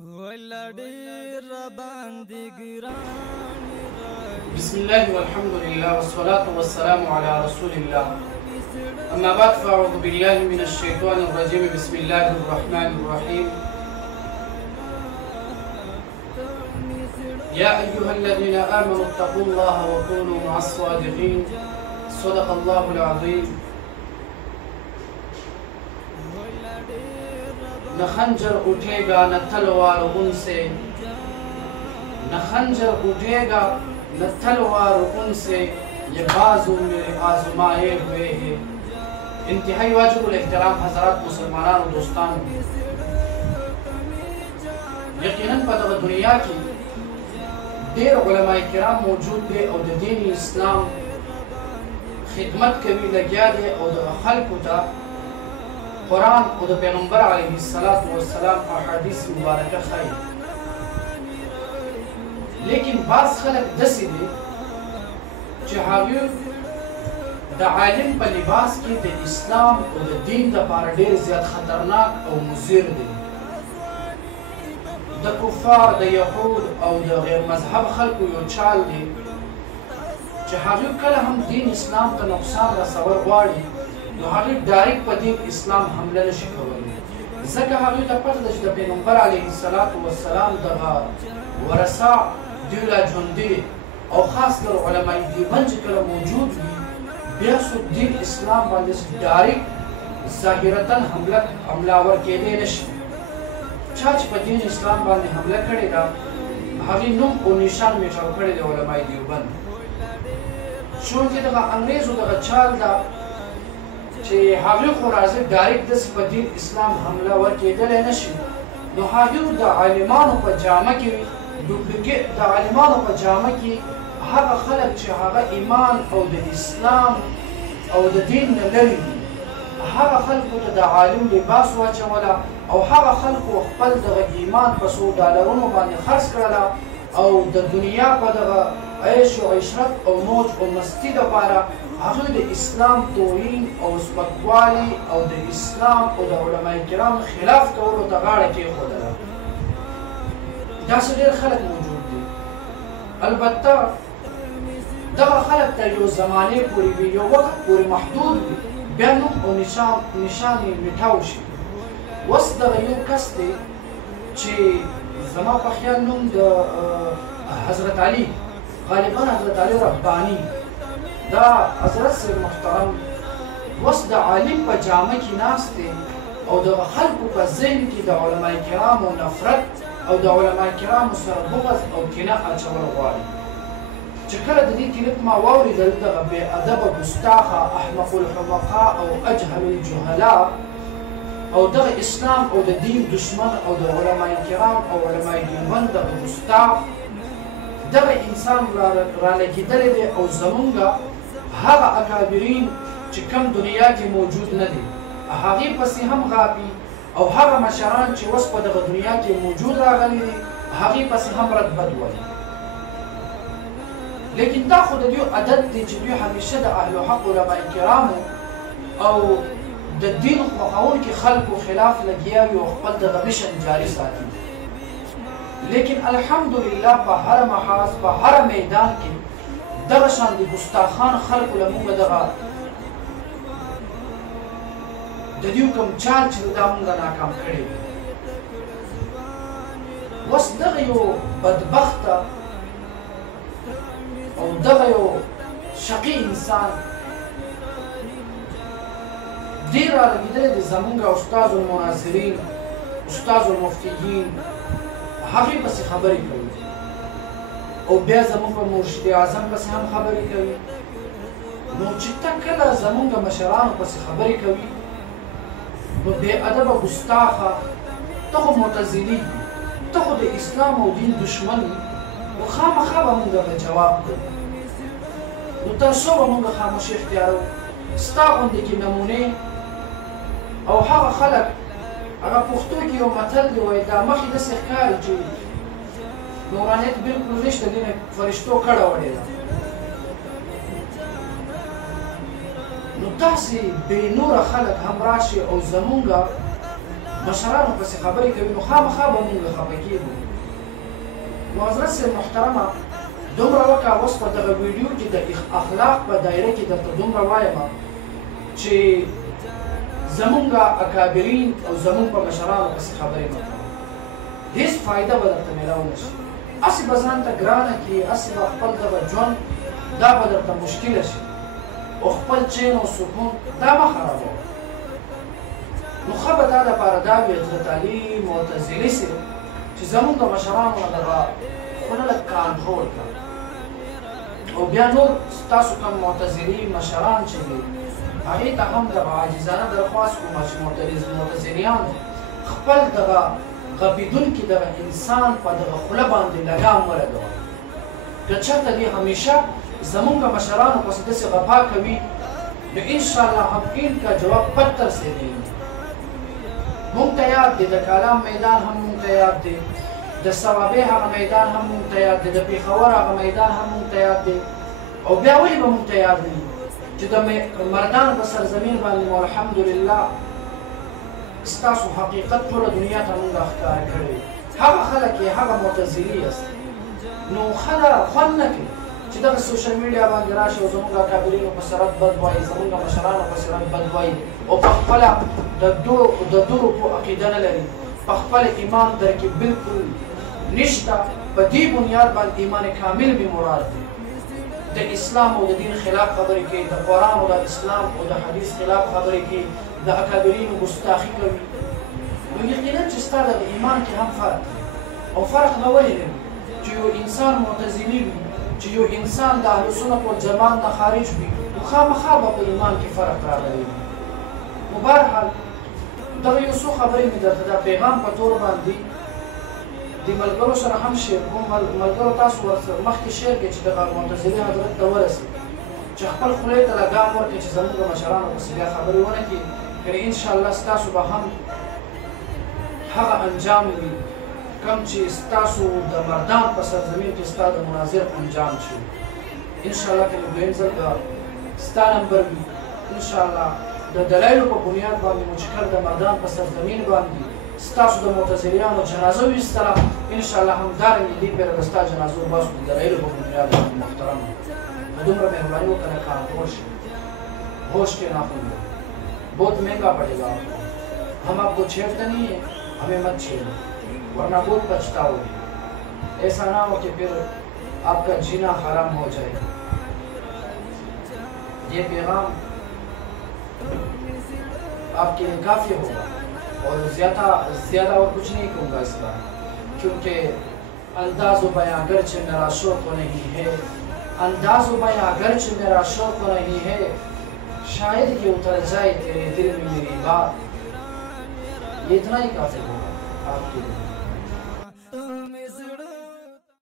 بسم الله والحمد لله والصلاة والسلام على رسول الله. أما بعد فأعوذ بالله من الشيطان الرجيم. بسم الله الرحمن الرحيم. يا أيها الذين آمنوا اتقوا الله وكونوا مع الصادقين. صدق الله العظيم. न खंजर उठेगा न तलवार उनसे, न खंजर उठेगा न तलवार उनसे, ये बाजू मेरे आजमाए हुए हैं। इंतहाई वाजिबुल एहतराम हजरात मुसलमानान और दोस्तान, यकीनन पता दुनिया की ढेर उलमाए किराम मौजूद दे और दीन इस्लाम खिदमत कभी लग्या दे और खल्क उता कुरान और पैगंबर अलैहिस्सलातु वस्सलाम अहादीस मुबारक खाई। लेकिन बास खलक दसी दे जहावी द आलिम पर लिबास की द इस्लाम और द दीन द पार ढेर ज्यादा खतरनाक और मुज़िर दे। द कुफार द यहूद और द गैर मजहब खल्क यो चाल दे जहावी कल हम दीन इस्लाम का नुकसान रसवर वाड़ी डायरेक्ट पर दीन इस्लाम हमला नशि कोली। ज़का हमें पता है कि पैगंबर अलैहिस्सलातु वस्सलाम दगा वरसा दिला जुंदी और खासकर उलमाए दीवान जिक्र मौजूद भी बेसुद दीन इस्लाम वाले डायरेक्ट ज़ाहिरतन हमलावर के लिए नशि चाच पर दीन इस्लाम वाले हमला करेगा हमें नुम और निशान में चौकड़े दे उलमाए दीवान शोर के दगा अंग्रेज़ों दगा चाल दा چې هغه خو راځي ډایرکټ د دین اسلام حمله ورکېدل نشي، نو هغه د عالمانو په جامه کې ډوپلیکیټ د عالمانو په جامه کې هغه خلک چې هغه ایمان او د اسلام او د دین نه لري هغه خلکو ته د عالم لباس واچوله او هغه خلکو خپل دغه ایمان په $100 باندې خرڅ کړله او د دنیا په دغه عيش او عشرت او موج او مستی لپاره هغه د اسلام توهین او سپکوالی او د اسلام او د علماء کرام خلاف کولو ته غاړه کېښودله. داسې ډېر خلک موجود دي. البته دغه خلک ته یو زمانې پورې وي، یو وخت پورې محدود وي، بیا نوم او نشان یې میټاو شي. اوس دغه یو کس دی چې زما په خیال نوم د حضرت علي، غالبا حضرت علي رباني، دا حضرت سے محترم وس د عالم په جامه کې ناست دی او د خلکو په ذهن کې د علماء کرامو نفرت او د علماء کرامو سره بغض او کینه اچول غواړي. چې کله د دې کلیپ ما واورېدل دغه بې ادبه ګستاخه احمق الحمقاء او اجهل الجهلاء او دغه اسلام او د دین دشمن او د علماء کرام او علماء دیوبند دغه ګستاخ دغه انسان را لګېدلی دی او زمونږ هغه اکابرین چې کم دنیا کې موجود نه دي هغې پسې هم غاپي او هغه مشران چې اوس په دغه دنیا کې موجود راغلي دي هغې پسې هم رد بد وایي. لیکن دا خو د دوی عادت دی چې دوی همیشه د اهل حق علماء کرامو او د دین خوښونکي خلکو خلاف لګیا وي او خپل دغه مشن جاري ساتي. لیکن الحمدلله په هر محاذ په هر میدان کې دغه شان د ګستاخان خلکو له موږ دغه د دوی کوم چال چې دا موږ ناکام کړی دی. اوس دغه یو بدبخته او دغه یو شقي انسان ډېر رالګېدلی دی زموږ استاذ المناظرین استاذ المفتیین هغې پسې خبرې کوي او بیا زموږ په مرشد اعظم پسې هم خبرې کوي. نو چې ته کله زموږ مشرانو پسې خبرې کوي نو بې ادبه ګستاخه ته خو معتزلي یې، ته خو د اسلام او دین دشمن یې، نو خامخا به موږ به جواب کوو. نو تر څو به موږ خاموشي اختیاروو؟ ستا غوندې کې نمونې او هغه خلک هغه پښتو کې یو متل دی وایي دا مخکې داسې ښکاري چې نورانیت بلکل نشته، دې نه فرشتو کډه وړې ده. نو داسې بې نوره خلک هم راشي او زمونږ مشرانو پسې خبرې کوي نو خامخا به مونږ خفه کېږو. نو حضرت صاحب محترمه دومره وکړه اوس په دغه ویډیو کې د اخلاق په دایره کې درته دومره وایم چې زمونږ اکابرین او زمونږ په مشرانو پسې خبرې مه کوه، هېڅ فایده به درته میلاو نه شي. هسې به ځان ته ګرانه کړي، هسې به خپل دغه ژوند دا به درته مشکله شي او خپل چین او سکون دا مه خرابوه. نو ښه به تا دپاره دا وي حضرت علي معتزلي صاحب چې زمونږ د مشرانو نه دغه خوله لږ کنټرول کړه او بیا نور ستاسو کوم معتزلي مشران چې دي هغې ته هم دغه عاجزانه درخواست کوم چې معتزلیان خپل دغه غپېدونکي دغه انسان په دغه خوله باندې لګام ولګوئ. که چېرته دې همیشه زمونږ مشرانو پسې داسې غپا کوي نو انشاءالله حقین کا جواب پتر سے دیں گے. مونږ ته یاد دی د کالام میدان هم مونږ ته یاد دی، د صوابۍ هغه میدان هم مونږ ته یاد دی، د پېښور هغه میدان هم مونږ ته یاد دی. او بیا ولې به مونږ ته یاد نه وي چې د مردانو په سرزمین باندې مو الحمدلله ستاسو حقیقت ټوله دنیا ته مونږ ښکاره کړی. هغه خلک یې هغه معتزلي یاست نو ښه ده خوند نه کوي چې دغه سوشل میډیا باندې راشي او زموږ اکابرینو په سرت بد وایي، زموږ مشرانو په سرت بد وایي او په خپله د دو روپو عقیده نه لري، په خپل ایمان در کې بلکل نشته. په دې بنیاد باندې ایمان کامل مې مراد دی. د اسلام او د دین خلاف خبرې کوي، د قرآن او د اسلام او د حدیث خلاف خبرې کوي، د اکابرینو ګستاخي کوي. نو یقینا چې ستا د ایمان کې هم فرق دی او فرق به ولې لري چې یو انسان معتزلي وي، چې یو انسان د اهل سنت والجماعت نه خارج وي نو خامخا به په ایمان کې فرق راغلی وي. نو بهرحال دغه یو څو خبرې مې درته د پیغام په طور باندې د ملګرو سره هم شیر کوم. ملګرو تاسو ورسره مخکې شیر کړئ چې دغه معتزلي حضرت ته ورسي چې خپل خولې ته لګام ورکړي چې زموږ د مشرانو پسې بیا خبرې ونه کړي، کنې انشاءالله ستاسو به هم هغه انجام وي کم چې ستاسو د مردان په سرزمین کې ستا د مناظر انجام شي. انشاءالله که دویم ځل به ستا نمبر وي انشاءالله د دلایلو په بنیاد باندې مو چې کله د مردان په سرزمین باندې ستاسو د معتزلیانو جنازه ویستله انشاءالله همدارنګې دې پیره به ستا جنازه وباسو د دلایلو په بنیاد باندې محترم. نو دومره مهرباني وکړه کنټرول شي، ہوش के ना खोलो, बहुत महंगा पड़ेगा आपको. हम आपको छेड़ते नहीं है, हमें मत छेड़ो वरना बहुत पछताओगे. ऐसा ना हो कि फिर आपका जीना हराम हो जाए. ये पैगाम आपके लिए काफ़ी होगा और ज़्यादा और कुछ नहीं कहूँगा इस बार, क्योंकि अंदाज़ बयां अगरचे मेरा शौक़ नहीं है, अंदाज़ बयां अगरचे मेरा शौक़ नहीं है, शायद कि उतर जाए तेरे दिल में मेरी बात. ये इतना ही काफ़ी होगा आपके लिए.